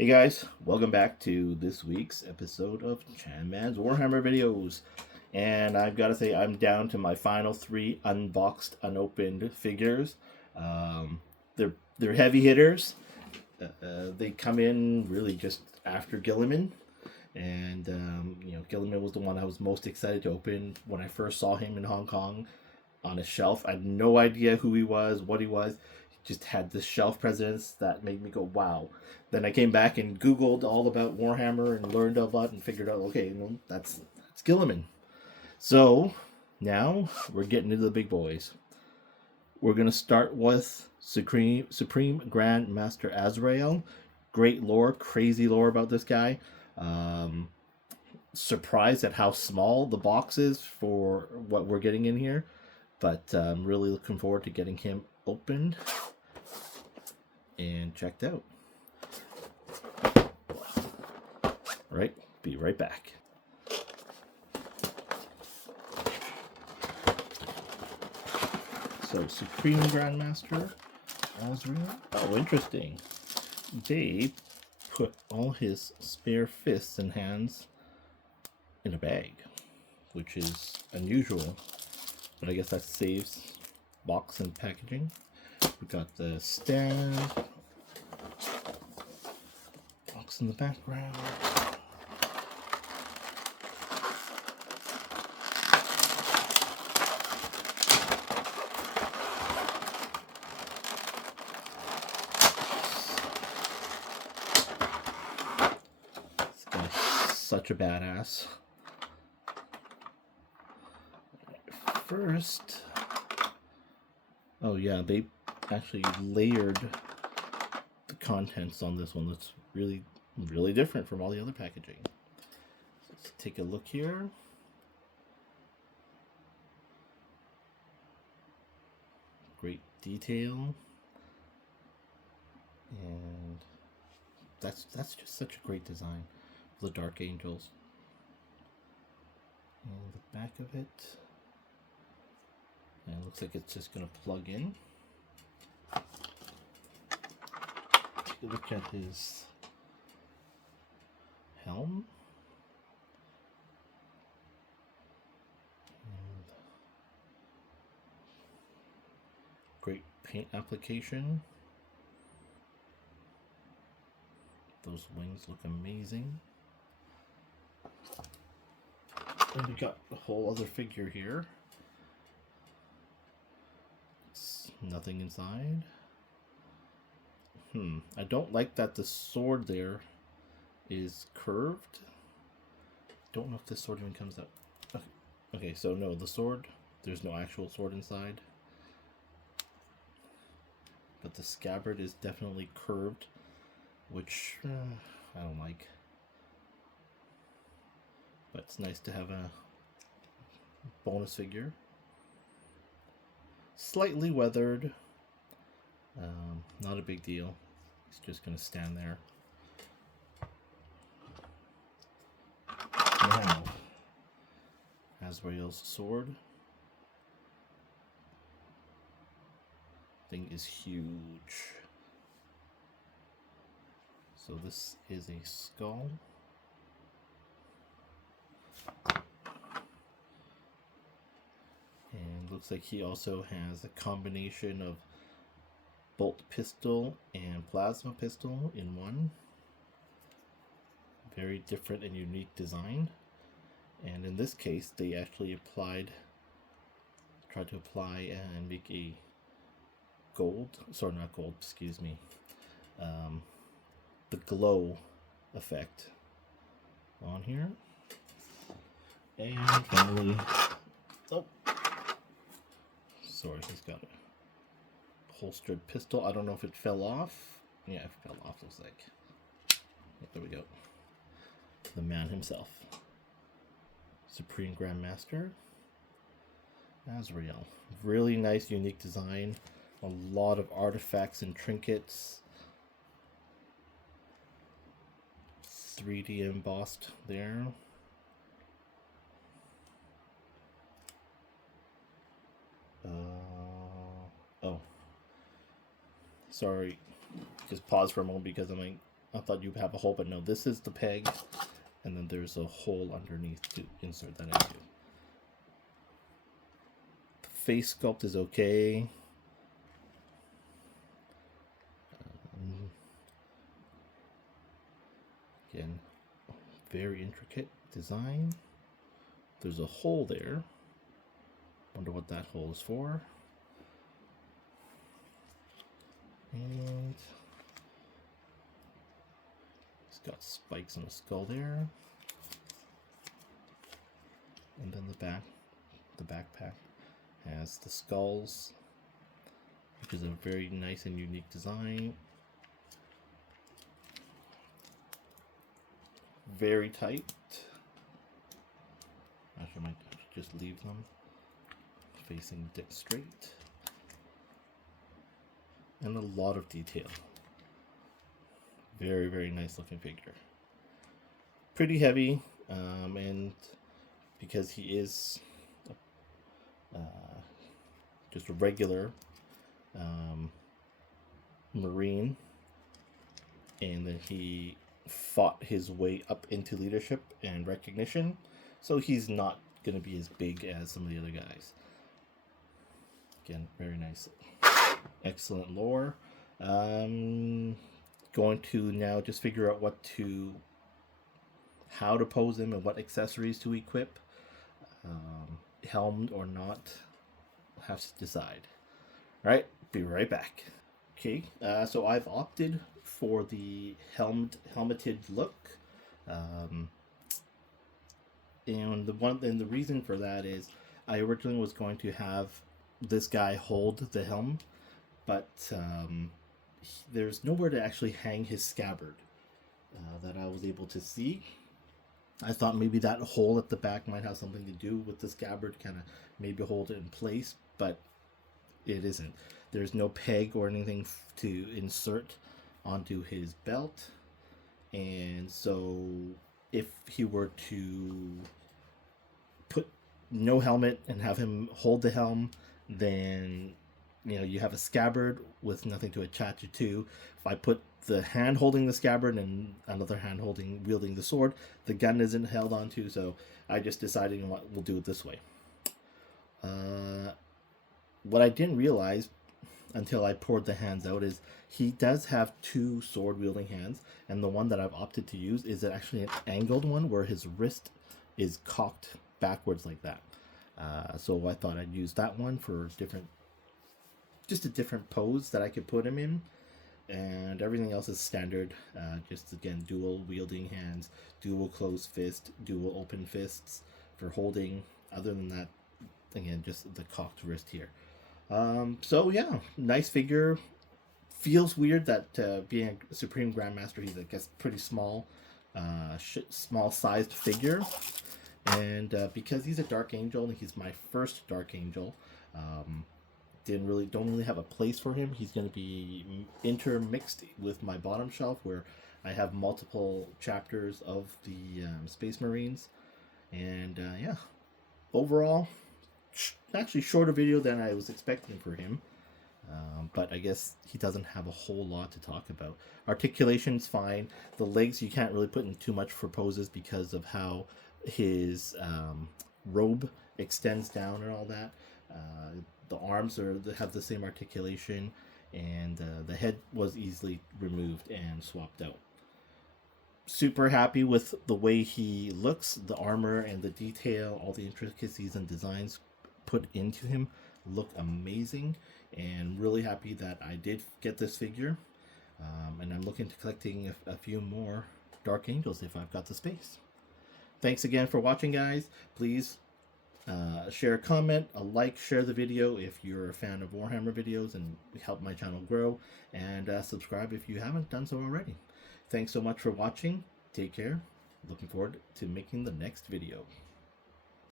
Hey guys, welcome back to this week's episode of Chanman's Warhammer videos. And I've got to say, I'm down to my final three unboxed, unopened figures. Um, they're heavy hitters. They come in really just after Gilliman. And, Gilliman was the one I was most excited to open when I first saw him in Hong Kong on a shelf. I had no idea who he was, what he was. He just had this shelf presence that made me go, wow. Then I came back and Googled all about Warhammer and learned a lot and figured out, okay, that's Gilliman. So now we're getting into the big boys. We're going to start with Supreme Grand Master Asrael. Great lore, crazy lore about this guy. Surprised at how small the box is for what we're getting in here. But I'm really looking forward to getting him opened and checked out. Right, be right back. So, Supreme Grandmaster Asrael. Oh, interesting. They put all his spare fists and hands in a bag, which is unusual, but I guess that saves box and packaging. We got the stand, box in the background. This guy's such a badass. First, oh yeah, they actually layered the contents on this one. That's really, really different from all the other packaging. Let's take a look here. Great detail, and that's just such a great design. The Dark Angels, and the back of it. And it looks like it's just going to plug in. Take a look at his helm. And great paint application. Those wings look amazing. And we got a whole other figure here. Nothing inside. I don't like that the sword there is curved. Don't know if this sword even comes out. Okay, so no, the sword, there's no actual sword inside. But the scabbard is definitely curved, which I don't like. But it's nice to have a bonus figure. Slightly weathered, not a big deal. He's just going to stand there. Now, Asrael's sword. Thing is huge. So this is a skull. And looks like he also has a combination of bolt pistol and plasma pistol in one. Very different and unique design. And in this case, they actually tried to apply and make a the glow effect on here. And finally, he's got a holstered pistol. I don't know if it fell off. Yeah, it fell off, looks like. There we go. The man himself. Supreme Grandmaster Asrael. Really nice, unique design. A lot of artifacts and trinkets. 3D embossed there. Oh, sorry. Just pause for a moment because I'm like, I thought you'd have a hole, but no, this is the peg, and then there's a hole underneath to insert that into. The face sculpt is okay. Again, very intricate design. There's a hole there. Wonder what that hole is for. And he's got spikes on the skull there. And then the backpack has the skulls, which is a very nice and unique design. Very tight. Actually, I might just leave them facing straight. And a lot of detail. Very, very nice looking figure. Pretty heavy, and because he is just a regular Marine, and then he fought his way up into leadership and recognition, so he's not going to be as big as some of the other guys. Again, very nice. Excellent lore. Going to now just figure out how to pose him and what accessories to equip. Helmed or not, I'll have to decide. All right, be right back. Okay, so I've opted for the helmeted look, and the reason for that is I originally was going to have this guy hold the helm, but there's nowhere to actually hang his scabbard that I was able to see. I thought maybe that hole at the back might have something to do with the scabbard, kind of maybe hold it in place, but it isn't. There's no peg or anything to insert onto his belt, and so if he were to put no helmet and have him hold the helm, then you have a scabbard with nothing to attach it to. If I put the hand holding the scabbard and another hand wielding the sword, the gun isn't held onto, so I just decided, we'll do it this way. What I didn't realize until I poured the hands out is he does have two sword wielding hands, and the one that I've opted to use is actually an angled one where his wrist is cocked backwards like that. So I thought I'd use that one for just a different pose that I could put him in, and everything else is standard. Just again, dual wielding hands, dual closed fist, dual open fists for holding. Other than that, again, just the cocked wrist here. So yeah, nice figure. Feels weird that being a Supreme Grandmaster, he's, I guess, pretty small, small sized figure. And because he's a Dark Angel and he's my first Dark Angel, don't really have a place for him. He's going to be intermixed with my bottom shelf, where I have multiple chapters of the Space Marines. And yeah, overall, actually shorter video than I was expecting for him. But I guess he doesn't have a whole lot to talk about. Articulation's fine. The legs you can't really put in too much for poses because of how his robe extends down and all that. The arms have the same articulation, and the head was easily removed and swapped out. Super happy with the way he looks, the armor and the detail, all the intricacies and designs put into him look amazing, and really happy that I did get this figure. And I'm looking to collecting a few more Dark Angels if I've got the space. Thanks again for watching, guys. Please share a comment, a like, share the video if you're a fan of Warhammer videos and help my channel grow, and subscribe if you haven't done so already. Thanks so much for watching. Take care. Looking forward to making the next video.